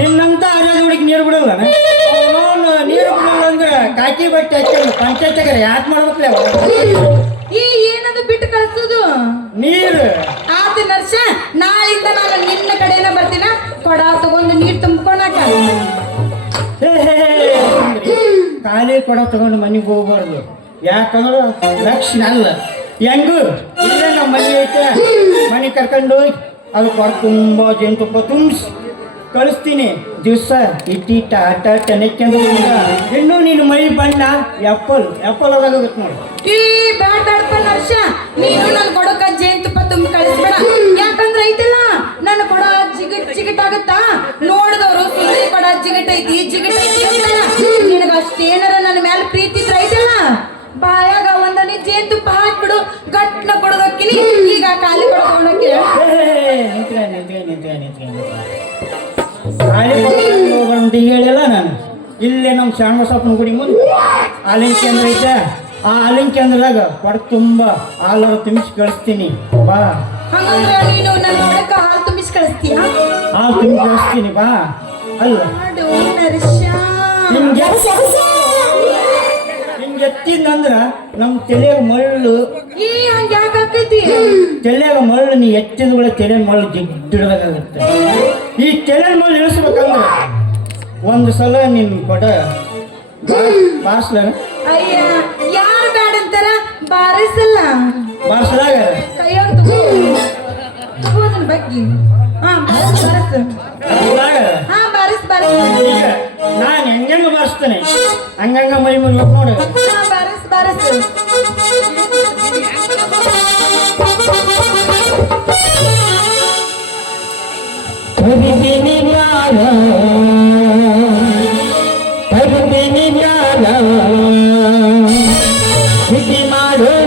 ನಿನ್ನಂತ ಅರ್ಯದ ಹುಡುಗಿ ನೀರು ಬಿಡಲ್ಲ. ಅವನು ನೀರು ಬಿಡಲ್ಲ ಅಂದ್ರೆ ಕಾಕಿ ಬಟ್ಟೆ ಹಚ್ಚ ಪಂಚಾಯತ್ಯಾಗ ಯಾಕೆ ಮಾಡ್ಬೇಕಲ್ಲ ಏನದು ಬಿಟ್ಟು ಕಳಿಸೋದು? ನೀರು ಆತ ನರ್ಸ, ನಾಳಿಂದ ನಾನು ನಿನ್ನ ಕಡೆನ ಬರ್ತೀನ. ಕೊಡ ತಗೊಂಡು ನೀರು ತುಂಬ್ಕೊಳಕ. ಖಾಲಿ ಕೊಡ ತಗೊಂಡು ಮನೆಗೆ ಹೋಗ್ಬಾರ್ದು. ಯಾಕಂದ್ರೆ ಲಕ್ಷಣ ಅಲ್ಲ. ಹೆಂಗು ಇಲ್ಲೇ ನಮ್ಮ ಮನೆ ಐತೆ, ಮನೆ ಕರ್ಕೊಂಡು ಹೋಗಿ ಅದು ಕೊಡ ತುಂಬ ಜೇನುತುಪ್ಪ ತುಂಬಿಸಿ ಕಳಿಸ್ತೀನಿ ದಿವಸ ಇಟ್ಟಿಟ್ಟ ಆಟ ಟೆನೆಕ್ಕೆಂದು ಇನ್ನೂ ನಿನ್ನ ಮೈ ಬಣ್ಣ ಆ್ಯಪಲ್ ಅದಾಗುತ್ತೆ ನೋಡಿ. ಈ ಬ್ಯಾಡ್ ಬ್ಯಾಡಪ್ಪ ನರ್ಷ, ನೀನು ನನ್ ಕೊಡಕ ಜೇನುತುಪ್ಪ ತುಂಬಿ ಕಳಿಸ್ಬೇಡ. ಯಾಕಂದ್ರೆ ಐತಲ್ಲ ನನ್ನ ಕೊಡ ಜಿಗಿಟ್ ಆಗುತ್ತಾ, ನೋಡಿದವರು ಸುಳ್ಳಿ ಕೊಡ ಜಿಗಿಟ್ ಐತಿ ನಿನಗ ಅಷ್ಟೇನಾರ ನನ್ನ ಮೇಲೆ ಪ್ರೀತಿ ಇದ್ರ ಐತಲ್ಲ, ಬಾಯಾಗ ಒಂದನಿ ಜೇನುತುಪ್ಪ ಹಾಕ್ಬಿಡು, ಗಟ್ನ ಕೊಡೋದಕ್ಕಿನಿ. ಈಗ ಖಾಲಿ ಕೊಡೋಕೆ ಅಂತ ಹೇಳಿಲ್ಲ ನಾನು. ಇಲ್ಲೇ ನಮ್ಮ ಶಾಣಬಸಪ್ಪನ ಗುಡಿ ಮುಂದೆ ಹಾಲಿನ ಕೇಂದ್ರ ಐತೆ. ಆ ಹಾಲಿನ ಕೇಂದ್ರದಾಗ ಕೊಡ ತುಂಬ ಹಾಲರ ತುಂಬಿಸಿ ಕಳಿಸ್ತೀನಿ ಬಾ. ಹಂಗಂದ್ರ ನೀನು ನನ್ನ ಕೊಡಕ ಹಾಲು ತುಂಬಿಸಿ ಕಳಿಸ್ತೀಯ? ಹಾಲು ತುಂಬಿ ಕಳಿಸ್ತೀನಿ ಬಾ. ಅಲ್ಲ ನಿಮ್ಗೆ ಎತ್ತಿದಂದ್ರ ನಮ್ಮ ತಲೆಯಾಗ ಮಳ್ಳು ಹಂಗ ಯಾಕೆ ಆಕೈತಿ? ತಲೆಯಾಗ ಮಳ್ಳು ನೀ ಎತ್ತಿದ ಕೂಡ ತಲೆ ಮಳ್ಳು ಜಿಡ್ಡಾಗುತ್ತೆ. ಈ ತಲೆ ಮಳ್ಳು ಇಳಿಸ್ಬೇಕಂದ್ರೆ ಒಂದು ಸಲ ನಿನ್ ಕೊಡ ಬಾರ್ಸ್ಲ. ಅಯ್ಯ, ಯಾರು ಬ್ಯಾಡ ಅಂತಾರ? ಬಾರಿಸಲ್ಲ. ಬಾರ್ಸಲಾಗ ಕೈಯಾಗ ತಗೋದನ್ ಬಗ್ಗೆ. ಹಾ ಬಾರಿಸ್ ಈಗ ನಾನು ಹೆಂಗ ಬಾರಿಸ್ತೇನೆ ಹಂಗಂಗ ಮೈ ಮುಗಿಬೇಕು ನೋಡು. ಬಾರಿಸ್ ಮಾಡೋಣ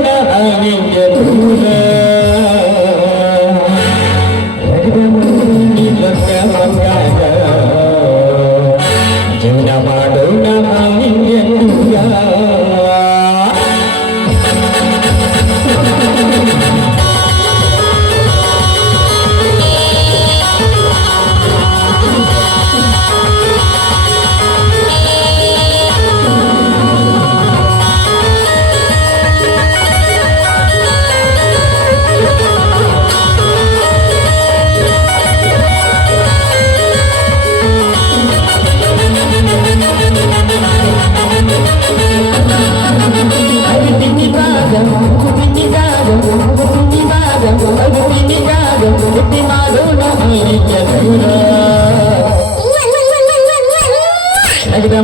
ಜೀವನ ಮಾಡೋಣ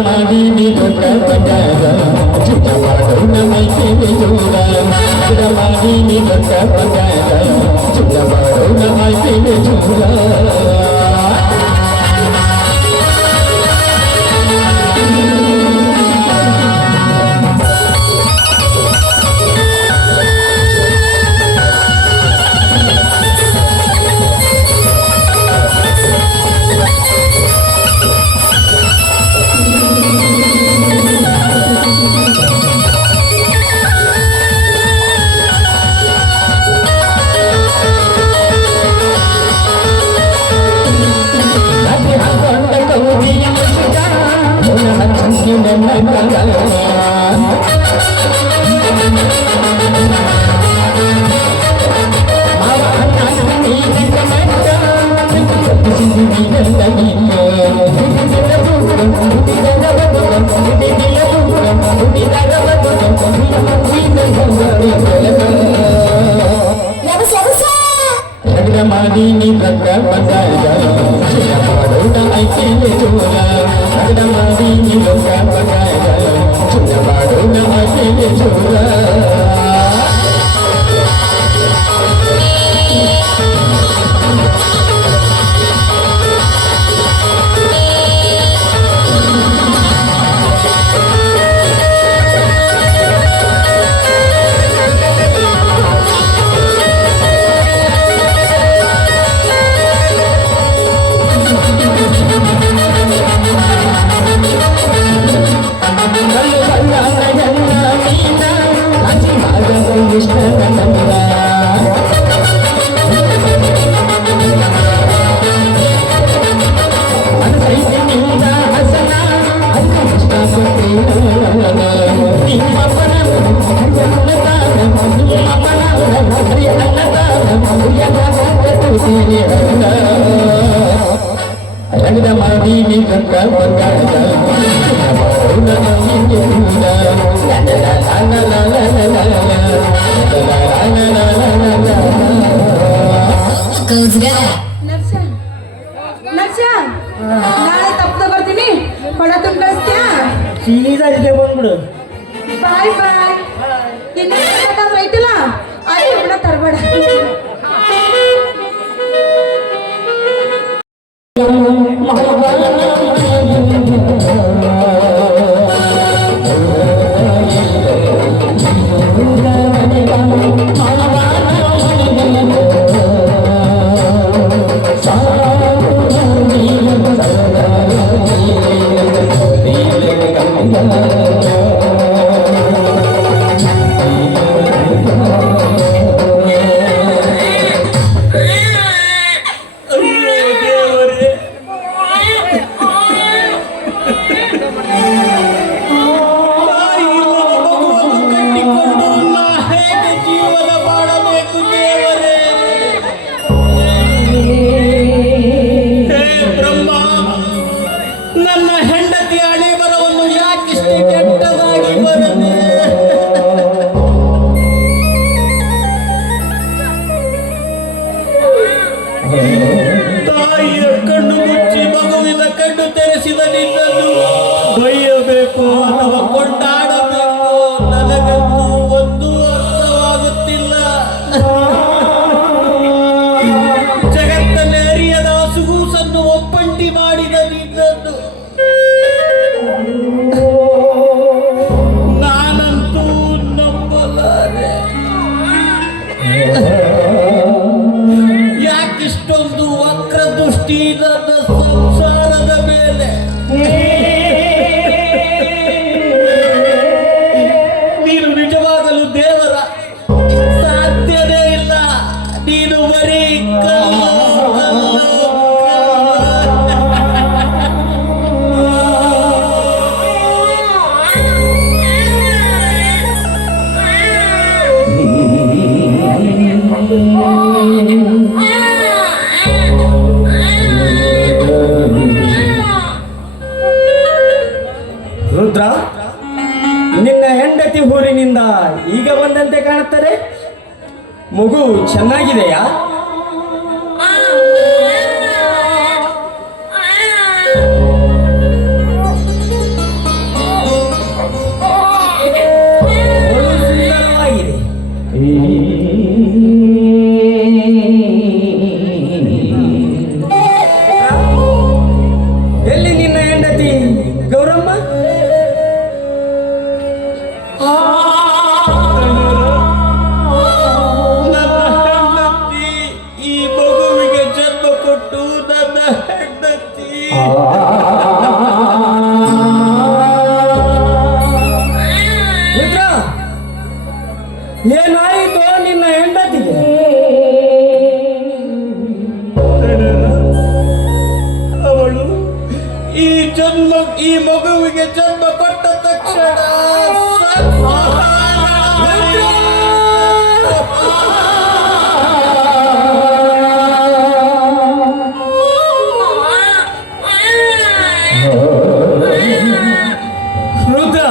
ಮಾಡಿ ನೀನು ಬಂದಾಗ ಚಿತ್ತ ಮಾಡೋಣ ಮೈಕೆ ಜೋಡ ಮಾಡಿ ನೀನು ಬಂದಾಗ ಚಿತ್ತ ಮಾಡೋಣ ಮೈಕೆ ಜೋಡ. ಮಾಡಿ ನೀ ಬಂದಾಗ ಮಾಡೋಣ ಐಕೆ ಜೋರ ಮಾಡಿ ನೀ ಬಂದಾಗ ಮಾಡೋಣ ಐಕೆ ಜೋರ. ರಂಗದ ಮಾಡಿ ನಿಂತ ಬಂಗಾಳ ನರ್ಸ ನಾಳೆ ತಪ್ಪದ ಬರ್ತೀನಿ ಹೊಡ ತುಂಬ ಕಳಿಸ್ತೀಯಾ ಸೀದಾ ಇದೆ ಬಂದ್ಬಿಡು. ಬಾಯ್ ಬಾಯ್ ಇನ್ನು ಐತಿಲ್ಲ ಅದು ಕೂಡ ತರಬೇಡ ಜೀವನ ಮಾಡಬೇಕು ದೇವರೇ. ಹೇ ಬ್ರಹ್ಮ, ನನ್ನ ಹೆಂಡತಿ ಹಣೆ ಬರವನ್ನು ಯಾಕಿಷ್ಟು ಕೆಟ್ಟದಾಗಿ ಬರದೆ? ತಾಯಿಯ ಕಣ್ಣು ಮುಚ್ಚಿ ಮಗುವಿನ ಕಣ್ಣು ತೆರೆಸಿದ ನಿನ್ನನ್ನು ಬೈಯಬೇಕು ಅಥವಾ ಕೊಂಡಾಡಬೇಕು, ನನಗಂತೂ ಒಂದು ಅರ್ಥವಾಗುತ್ತಿಲ್ಲ. ಜಗತ್ತಲ್ಲಿ ಅರಿಯದ ಸುಗೂಸನ್ನು ಒಪ್ಪಂಟಿ ಮಾಡಿದ ನಿನ್ನನ್ನು ನಾನಂತೂ ನಂಬಲಾರೆ. ಯಾಕಿಷ್ಟೊಂದು ವಕ್ರ ದೃಷ್ಟಿ ನನ್ನ ಸಂಸಾರದ ಮೇಲೆ? ನೀನು ನಿಜವಾಗಲು ದೇವರ? ಸಾಧ್ಯನೇ ಇಲ್ಲ. ನೀನು ಬರೀ ಕಲ್ಲು, ಕಲ್ಲು, ರುದ್ರ, ನಿನ್ನ ಹೆಂಡತಿ ಊರಿನಿಂದ ಈಗ ಬಂದಂತೆ ಕಾಣುತ್ತದೆ. ಮಗು ಚೆನ್ನಾಗಿದೆಯಾ? ಬಲು ಸುಂದರವಾಗಿದೆ. ಎಲ್ಲಿ ನಿನ್ನ ಹೆಂಡತಿ ಗೌರಮ್ಮ? ನನ್ನ ಹೆಂಡತಿ ಈ ಮಗುವಿಗೆ ಜನ್ಮ ಕೊಟ್ಟು ನನ್ನ ಹೆಂಡತಿ ರುದ್ರ, ಏನಾಯಿತು ನಿನ್ನ ಹೆಂಡತಿಗೆ? ಅವಳು ಈ ಮಗುವಿಗೆ ಜನ್ಮ ಕೊಟ್ಟ ತಕ್ಷಣ ರುದ್ರ,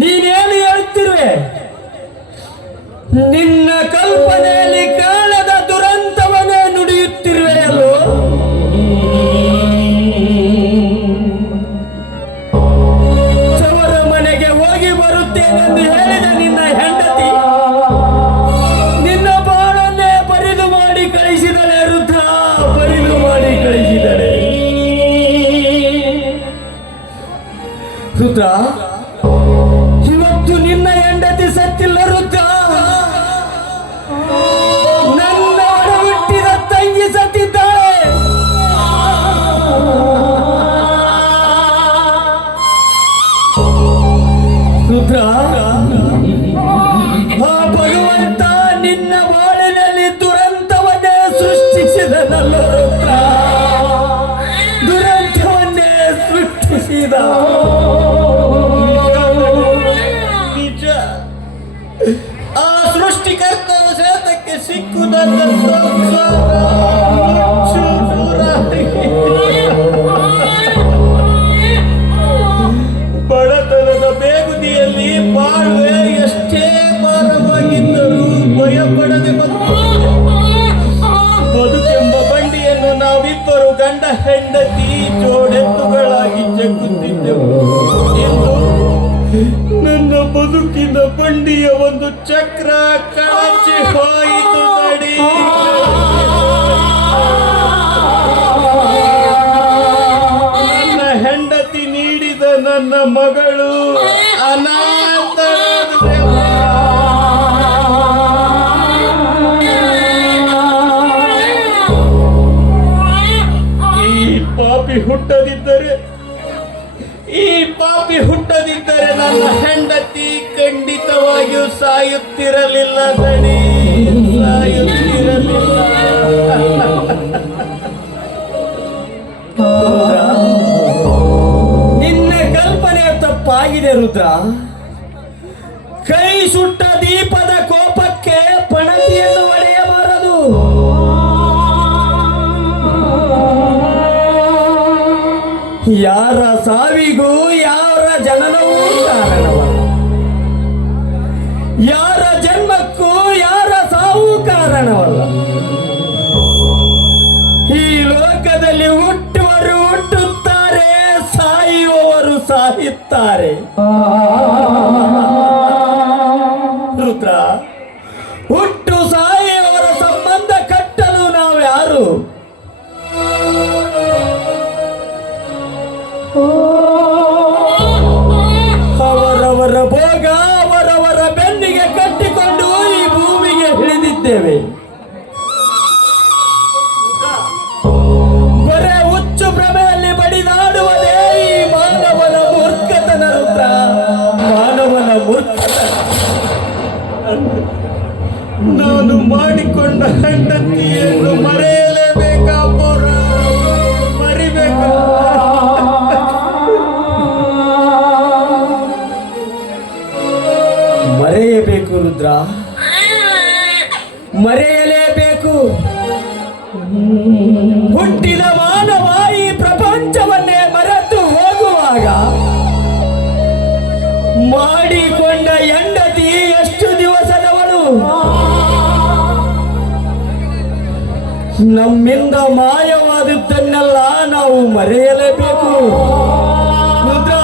ನೀನೇನು ಹೇಳುತ್ತಿರುವೆ? ನಿನ್ನ ಕಲ್ಪನೆಯಲ್ಲಿ ಕಾಣದ ದುರಂತವನ್ನೇ ನುಡಿಯುತ್ತಿರುವೆ ಅಲ್ಲೋ? ತವರ ಮನೆಗೆ ಹೋಗಿ ಬರುತ್ತೇನೆಂದು ಹೇಳಿದ ನಿನ್ನ ಹೆಂಡತಿ ನಿನ್ನ ಬಾಳನ್ನೇ ಬರಿದು ಮಾಡಿ ಕಳಿಸಿದಳೆ. ರುದ್ರ, ಬರಿದು ಮಾಡಿ ಕಳಿಸಿದಳೆ. ರುದ್ರ, ಇವತ್ತು ನಿನ್ನ ಹೆಂಡತಿ ಸತ್ತಿಲ್ಲ ರುದ್ರ. ನನ್ನ ಹುಟ್ಟಿದ ತಂಗಿ ಸತ್ತಿದ್ದಾಳೆ. ರುದ್ರ, ಆ ಭಗವಂತ ನಿನ್ನ ಬಾಳಿನಲ್ಲಿ ದುರಂತವನ್ನೇ ಸೃಷ್ಟಿಸಿದನಲ್ಲ ರುದ್ರ. ದುರಂತವನ್ನೇ ಸೃಷ್ಟಿಸಿದ. ನಿಜ, ಆ ಸೃಷ್ಟಿಕರ್ತನ ಸೇತಕ್ಕೆ ಸಿಕ್ಕು ನನ್ನ ಸಂಸಾರ ಚೂರಾಗಿ. ಬಡತನದ ಬೇಗುದಿಯಲ್ಲಿ ಬಾಳ್ವೆ ಎಷ್ಟೇ ಭಾರವಾಗಿದ್ದರೂ ಭಯಪಡದೆ ಬದುಕೆಂಬ ಬಂಡಿಯನ್ನು ನಾವಿಬ್ಬರು ಗಂಡ ಹೆಂಡತಿ ಜೋಡೆತ್ತುಗಳಾಗಿ ಜಗ್ಗುತ್ತಿದ್ದೆವು. ಇಂದು ನನ್ನ ಬದುಕಿನ ಬಂಡಿಯ ಒಂದು ಚಕ್ರ ಕಳಚಿ ಹೋಯಿತು ನಡಿ. ನನ್ನ ಹೆಂಡತಿ ನೀಡಿದ ನನ್ನ ಮಗಳು ಅನಾಥರಾದ್ರೆ ಈ ಪಾಪಿ ಹುಟ್ಟದಿದ್ದರೆ ನನ್ನ ಹೆಂಡತಿ ಖಂಡಿತವಾಗಿಯೂ ಸಾಯುತ್ತಿರಲಿಲ್ಲ ದಣಿ, ಸಾಯುತ್ತಿರಲಿಲ್ಲ. ನಿನ್ನ ಕಲ್ಪನೆ ತಪ್ಪಾಗಿದೆ ರುದ್ರ. ಕೈ ಸುಟ್ಟ ದೀಪದ ಕೋಪಕ್ಕೆ ಪಣತಿಯನ್ನು ಒಡೆಯಬಾರದು. ಯಾರ ಸಾವಿಗೂ ಯಾರ ಜನನವೂ ಕಾರಣವಲ್ಲ, ಯಾರ ಜನ್ಮಕ್ಕೂ ಯಾರ ಸಾವು ಕಾರಣವಲ್ಲ. ಈ ಲೋಕದಲ್ಲಿ ಹುಟ್ಟುವರು ಹುಟ್ಟುತ್ತಾರೆ, ಸಾಯುವವರು ಸಾಯುತ್ತಾರೆ. ರುದ್ರ, ಹುಟ್ಟು ಸಾಯುವವರ ಸಂಬಂಧ ಕಟ್ಟಲು ನಾವು ಯಾರು? ಅವರವರ ಭೋಗ ಅವರವರ ಬೆನ್ನಿಗೆ ಕಟ್ಟಿಕೊಂಡು ಈ ಭೂಮಿಗೆ ಇಳಿದಿದ್ದೇವೆ. ಬರೇ ಹುಚ್ಚು ಭ್ರಮೆಯಲ್ಲಿ ಬಡಿದಾಡುವುದೇ ಈ ಮಾನವನ ಮೂರ್ಖತನ ರುದ್ರ, ಮಾನವನ ಮೂರ್ಖತನ. ನಾನು ಮಾಡಿಕೊಂಡ ಹೆಂಡತಿಯನ್ನು ಮರೆಯಲೇಬೇಕಾ ಪೌರ? ಮರಿಬೇಕಾ? ಮರೆಯಬೇಕು ರುದ್ರ, ಮರೆಯಲೇಬೇಕು. ಹುಟ್ಟಿದ ಮಾನವ ಈ ಪ್ರಪಂಚವನ್ನೇ ಮರೆತು ಹೋಗುವಾಗ ಮಾಡಿಕೊಂಡ ಹೆಂಡತಿ ಎಷ್ಟು ದಿವಸದವಳು? ನಮ್ಮಿಂದ ಮಾಯವಾದದ್ದನ್ನೆಲ್ಲ ನಾವು ಮರೆಯಲೇಬೇಕು ರುದ್ರ.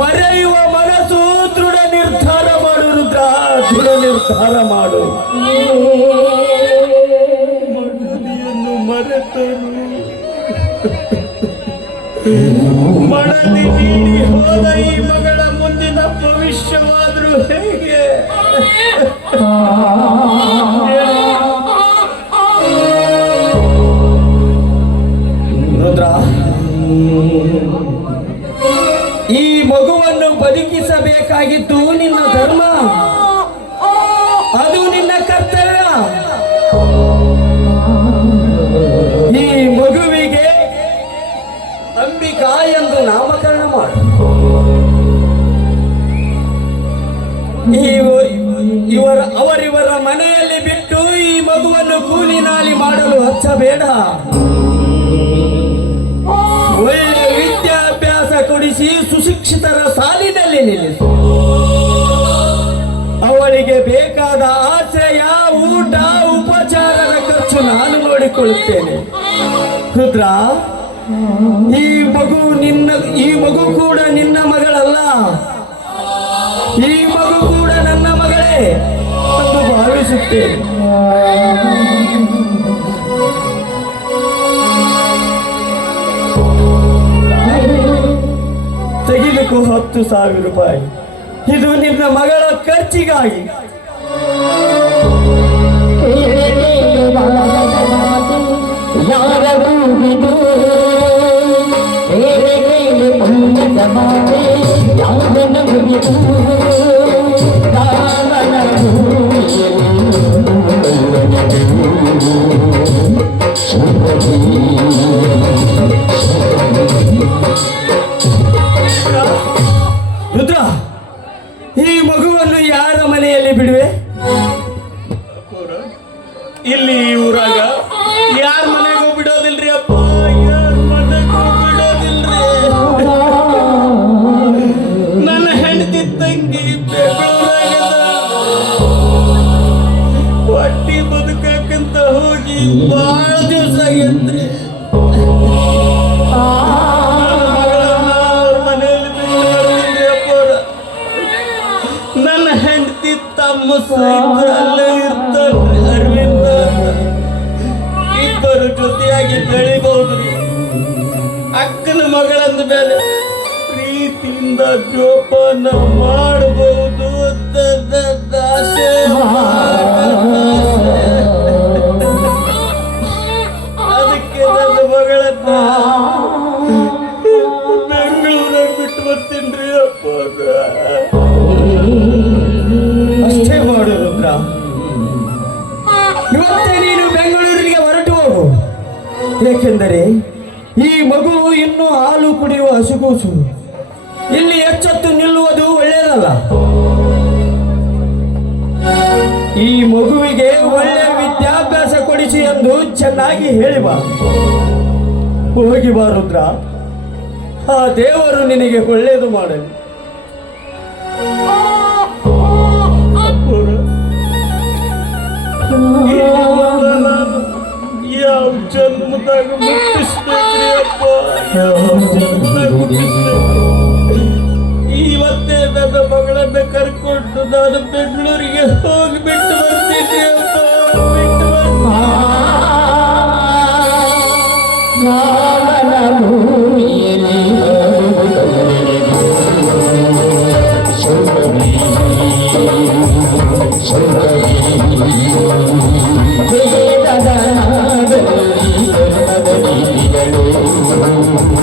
ಮರೆಯುವ ಮನಸ್ಸು ದೃಢ ನಿರ್ಧಾರ ಮಾಡು ರುದ್ರ, ದೃಢ ನಿರ್ಧಾರ ಮಾಡು. ಮಡದಿಯನ್ನು ಮರೆತರು, ಮಡದಿ ನೀಡಿ ಹೋದ ಈ ಮಗಳ ಮುಂದಿನ ಭವಿಷ್ಯವಾದರೂ ಹೇಗೆ? ರುದ್ರ, ಈ ಮಗುವನ್ನು ಬದುಕಿಸಬೇಕಾಗಿದ್ದು ನಿನ್ನ ಧರ್ಮ, ಅದು ನಿನ್ನ ಕರ್ತವ್ಯ. ಈ ಮಗುವಿಗೆ ಅಂಬಿಕಾ ಎಂದು ನಾಮಕರಣ ಮಾಡು. ಅವರಿವರ ಮನೆಯಲ್ಲಿ ಬಿಟ್ಟು ಈ ಮಗುವನ್ನು ಕೂಲಿ ನಾಲಿ ಮಾಡಲು ಹಚ್ಚಬೇಡ. ಒಳ್ಳೆ ವಿದ್ಯಾಭ್ಯಾಸ ಕೊಡಿಸಿ ಸುಶಿಕ್ಷಿತರ ಸಾಲಿನಲ್ಲಿ ನಿಲ್ಲಿಸು. ಅವಳಿಗೆ ಬೇಕಾದ ಆಶ್ರಯ, ಊಟ, ಉಪಚಾರದ ಖರ್ಚು ನಾನು ನೋಡಿಕೊಳ್ಳುತ್ತೇನೆ. ರುದ್ರ, ಈ ಮಗು ಕೂಡ ನಿನ್ನ ಮಗಳಲ್ಲ, ಈ ಮಗು ಕೂಡ ನನ್ನ ಮಗಳೇ ಎಂದು ಭಾವಿಸುತ್ತೇನೆ. ತೆಗೆದುಕೋ 10,000 ರೂಪಾಯಿ. ಇದು ನಿನ್ನ ಮಗಳ ಖರ್ಚಿಗಾಗಿ. ರುದ್ರ, ಈ ಮಗುವನ್ನು ಯಾರ ಮನೆಯಲ್ಲಿ ಬಿಡುವೆ? ಇಲ್ಲಿ ಊರಾಗ ಯಾರ ಮನೆಗೂ ಬಿಡೋದಿಲ್ರಿ ಅಪ್ಪ, ಯಾರ ಮನೆಗೂ ಬಿಡೋದಿಲ್ರಿ. ನನ್ನ ಹೆಂಡತಿ ತಂಗಿ ಬೆಂಗಳೂರಾಗದ, ಹೊಟ್ಟಿ ಬದುಕಕ್ಕಂತ ಹೋಗಿ ಬಹಳ ದಿವಸ ಆಗೈತ್ರಿ. ಸಹಿತ ಅಲ್ಲೇ ಇರ್ತಾನ್ರಿ ಅರವಿಂದ ಅಂತ. ಇಬ್ಬರು ಜೊತೆಯಾಗಿ ಬೆಳಿಬಹುದ್ರಿ. ಅಕ್ಕನ ಮಗಳಂದ ಮೇಲೆ ಪ್ರೀತಿಯಿಂದ ಜೋಪಾನ ಮಾಡಬಹುದು ಅಂತ ನನ್ನ ಆಸೆ. ಅದಕ್ಕೆ ನನ್ನ ಮಗಳನ್ನ ಬೆಂಗಳೂರಾಗ ಬಿಟ್ಟು ಬರ್ತೀನ್ರಿ ಅಪ್ಪ. ಅಷ್ಟೇ ಮಾಡು ರುದ್ರ. ಇವತ್ತೇ ನೀನು ಬೆಂಗಳೂರಿಗೆ ಹೊರಟು ಹೋಗು. ಏಕೆಂದರೆ ಈ ಮಗು ಇನ್ನೂ ಹಾಲು ಕುಡಿಯುವ ಹಸುಗೂಸು. ಇಲ್ಲಿ ಎಚ್ಚೆತ್ತು ನಿಲ್ಲುವುದು ಒಳ್ಳೆಯದಲ್ಲ. ಈ ಮಗುವಿಗೆ ಒಳ್ಳೆಯ ವಿದ್ಯಾಭ್ಯಾಸ ಕೊಡಿಸಿ ಎಂದು ಚೆನ್ನಾಗಿ ಹೇಳಿ ಬಾ. ಹೋಗಿ ಬಾ ರುದ್ರ. ಆ ದೇವರು ನಿನಗೆ ಒಳ್ಳೆಯದು ಮಾಡಲಿ. ಯಾವ ಜನ್ಮದಾಗ ಮುಟ್ಟಿಸ್ಬೇಕ್ರಿ ಅಪ್ಪ, ಯಾವ ಜನ್ಮದಾಗ ಮುಟ್ಟಿಸ್ಬೇಕು. ಇವತ್ತೇ ನನ್ನ ಮಗಳನ್ನ ಕರ್ಕೊಂಡು ನಾನು ಬೆಂಗಳೂರಿಗೆ ಹೋಗ್ಬಿಟ್ಟು ಬರ್ತೀನಿ ಅಪ್ಪ, ಬಿಟ್ಟು ವೇದದ ನಾಡಲ್ಲಿ